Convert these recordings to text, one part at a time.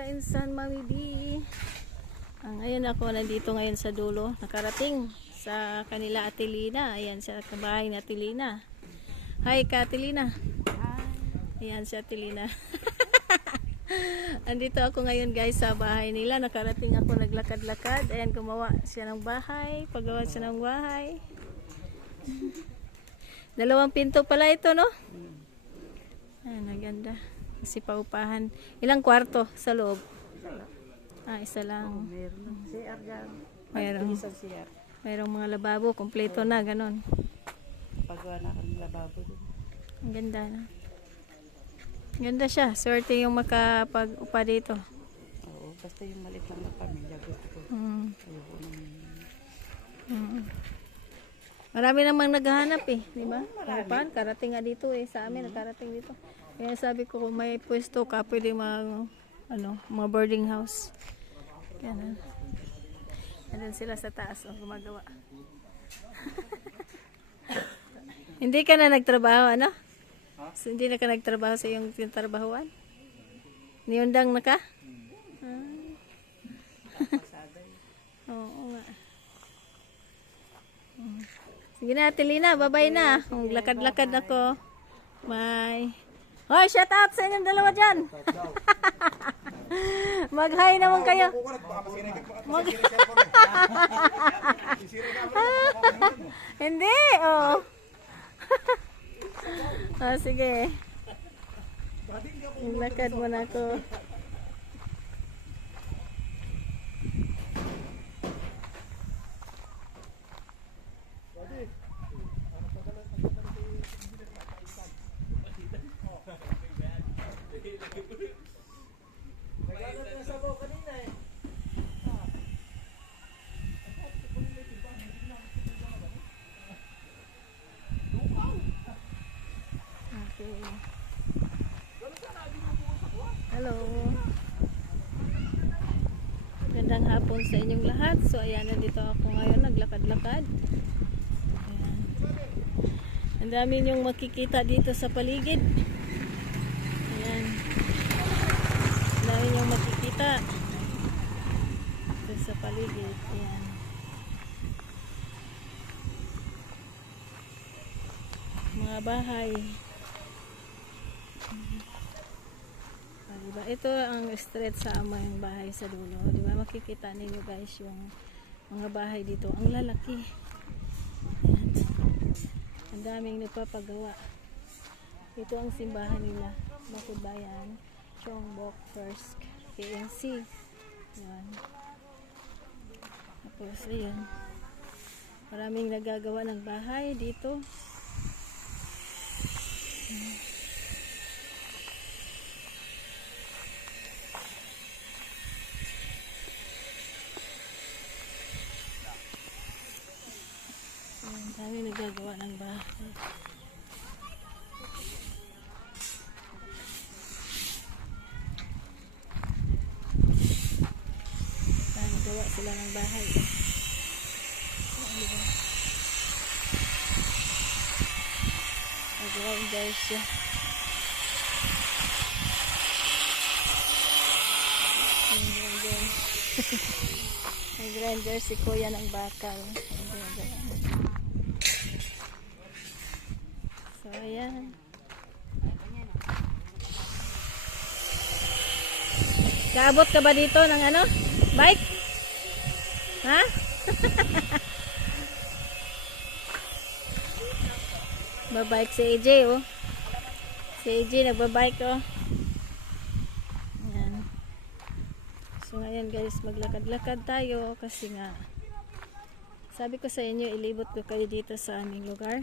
kainsan, Mami B. Ngayon ako nandito ngayon sa dulo. Nakarating sa kanila Ate Lina. Ayan sa kabahay ni Ate Lina. Hi ka Ate Lina. Ayan si Ate Lina. Andito ako ngayon guys sa bahay nila. Nakarating ako naglakad-lakad. Ayan gumawa siya ng bahay. Paggawa siya ng bahay. Dalawang pinto pala ito, no? Ayan, maganda. Kasi paupahan. Ilang kwarto sa loob? Isa lang. Meron CR dyan. Mayroong mga lababo. Kompleto na, ganon. Pagawa na kami lababo din. Ang ganda na. Ganda siya. Swerte yung makapag-upa dito. Oo, basta yung malit lang na pamilya gusto ko. Ayoko nang... Marami namang naghahanap eh, di ba? Upahan, karating nga dito eh. Sa amin, nakarating dito. Kaya sabi ko, kung may pwesto ka, pwede mga boarding house. Yan. Andun sila sa taas, gumagawa. Hindi ka na nagtrabaho, ano? So, hindi na ka nagtrabaho sa iyong tinrabahuan? Niundang na ka? Oo nga. Sige na, Ate Lina, babay na. Lakad-lakad ako. Bye. Hoy, shout out sa inyong dalawa dyan. Mag-hi naman kayo. Hindi, oh. Sige. Lakad mo na ako. Hello. Gandang hapon sa inyong lahat. So ayan, nandito ako ngayon naglakad-lakad. Ayan. Ang dami niyong makikita dito sa paligid. Ayan. Ang dami niyong makikita dito sa paligid. Ayan. Mga bahay. Diba? Ito ang street sa aming bahay sa dulo. Diba? Makikita ninyo guys yung mga bahay dito. Ang lalaki. Ayan. Ang daming nagpapagawa. Ito ang simbahan nila. Bakudbayan, Chongbok First KNC. Ayan. Tapos ayan. Maraming nagagawa ng bahay dito. Dami nagagawa ng bahay. Nagawa sila ng bahay. Nagawa yung guys siya. May grinder si Kuya ng bakal. So, ayan. Kaabot ka ba dito ng ano? Bike? Ha? Babike si AJ, oh. Si AJ nagbabike, oh. Ayan. So, ngayon guys, maglakad-lakad tayo kasi nga sabi ko sa inyo, ilibot ko kayo dito sa aming lugar.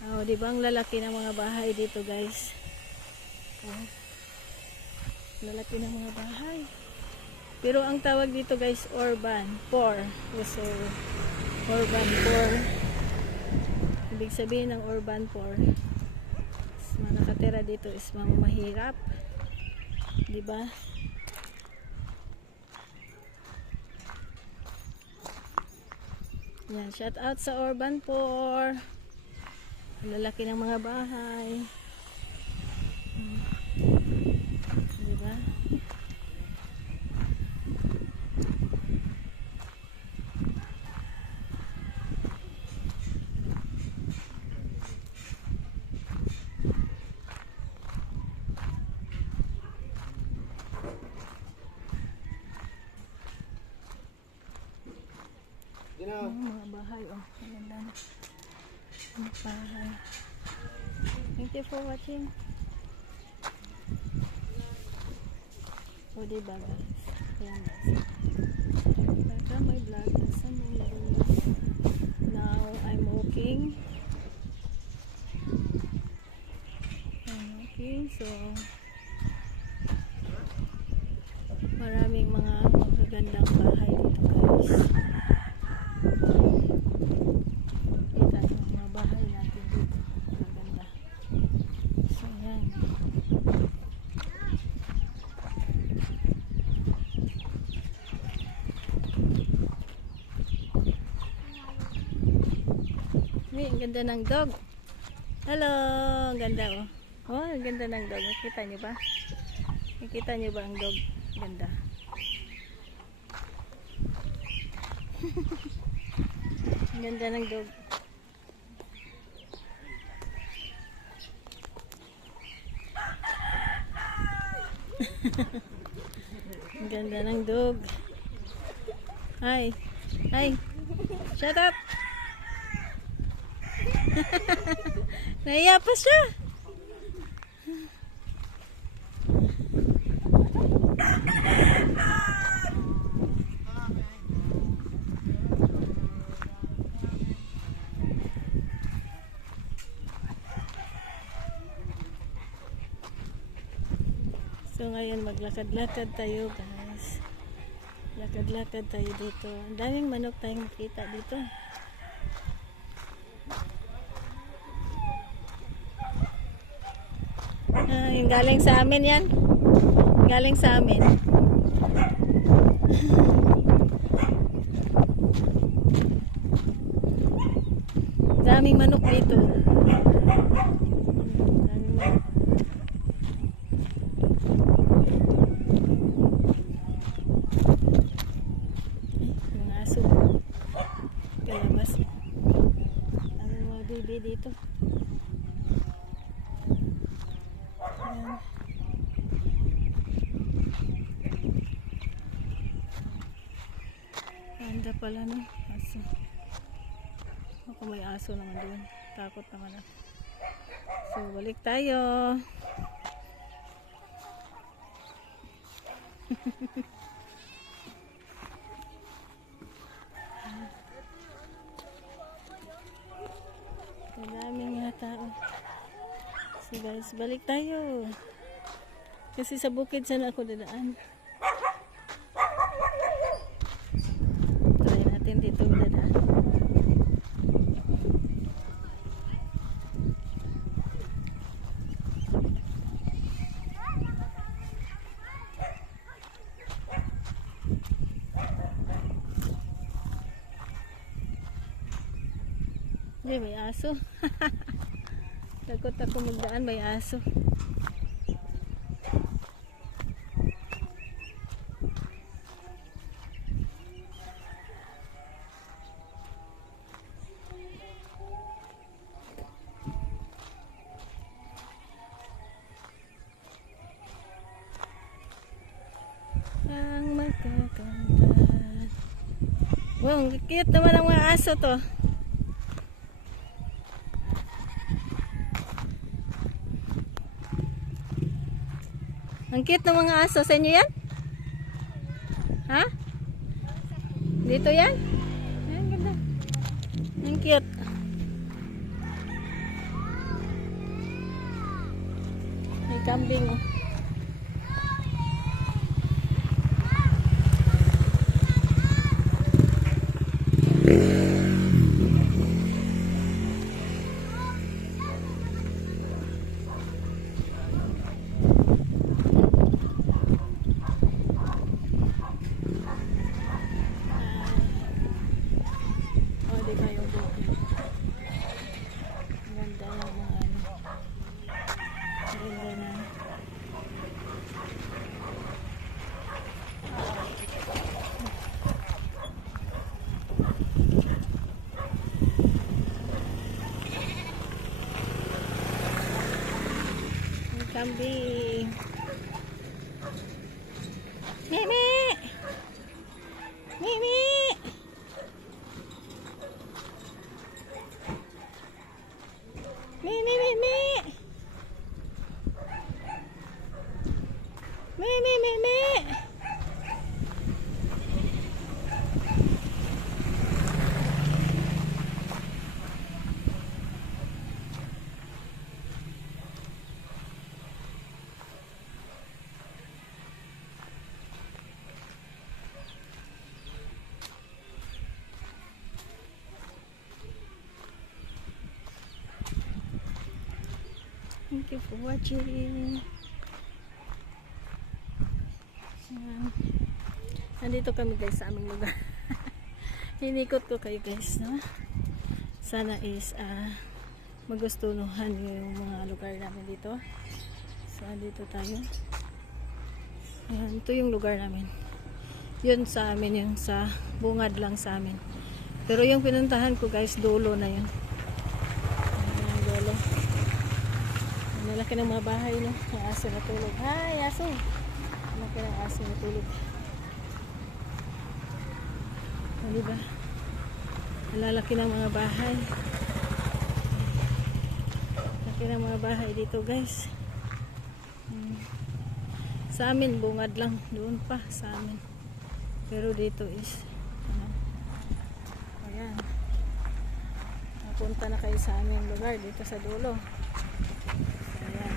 Oh, di ba ang lalaki ng mga bahay dito, guys? Oh. Lalaki ng mga bahay. Pero ang tawag dito, guys, urban poor. So, urban poor. Ibig sabihin ng urban poor, mga nakatira dito is mga mahirap. Di ba? Yan, shout out sa urban poor. Ang lalaki ng mga bahay. Diba? Mga bahay, oh. Maganda na. Mga bahay. Thank you for watching. O, diba guys? Ayan guys. Welcome my vlog. Now, I'm walking. So, maraming mga magagandang bahay dito guys. Kita yung mga bahay natin dito. Maganda. So, yan. Ay, ang ganda ng dog. Hello, ang ganda oh. Oh, ang ganda ng dog. Nakita niyo ba? Nakita niyo ba ang dog? Ganda. Ang ganda ng dog. Ang ganda ng dog. Hi. Hi. Shut up. Naiya pa siya. So ngayon maglakad-lakad tayo guys. Lakad-lakad tayo dito. Ang daming manok tayong makita dito. Yung galing sa amin yan. Galing sa amin. Daming manok dito. Daming manok. Yung aso. Kalabas. Ang mga bibi dito. Ayan. Ganda pala no, aso. Ako may aso naman doon. Takot naman ako. So balik tayo. Maraming mga tao. So guys, balik tayo. Kasi sa bukid sana ako dadaan. Try natin dito dadaan. Hindi, may aso. Takot ako magdaan, may aso. Ang magkakanta. Wow, ang cute naman ang mga aso to. Ang cute ng mga aso. Sa inyo yan? Ha? Dito yan? Ang ganda. Ang cute. May kambing oh. Kambing. Mimi. Mimi. Thank you for watching. Ayan. Nandito kami guys sa aming lugar. Hinikot ko kayo guys, no? Sana is magustuhan yung mga lugar namin dito. So, dito tayo. Ayan, ito yung lugar namin. Yun sa amin, yung sa bungad lang sa amin. Pero yung pinuntahan ko guys, dulo na yun. Ayan, dulo. Malaki ng mga bahay, no? Yung aso natulog. Hi, aso! Malaki ng aso natulog. Diba? Malalaki ng mga bahay. Laki ng mga bahay dito guys. Sa amin bungad lang, doon pa sa amin. Pero dito is ayan. Napunta na kayo sa aming lugar dito sa dulo. Ayan.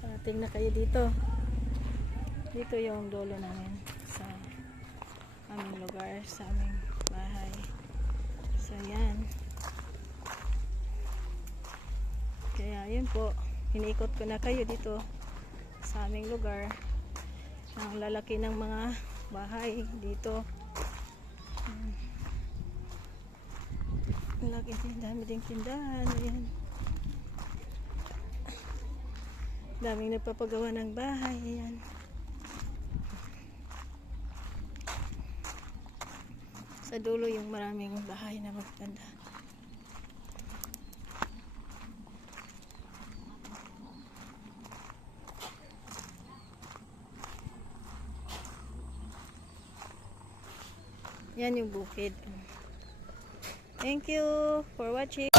Parating na kayo dito. Dito yung dulo namin sa aming lugar, sa aming bahay. So yan. Kaya yun po, hinikot ko na kayo dito sa aming lugar. Ang lalaki ng mga bahay dito. Ang laki din, dami ding tindahan. Ayan. Daming nagpapagawa ng bahay. Ayan. Sa dulo yung maraming bahay na maganda. Yan yung bukid. Thank you for watching.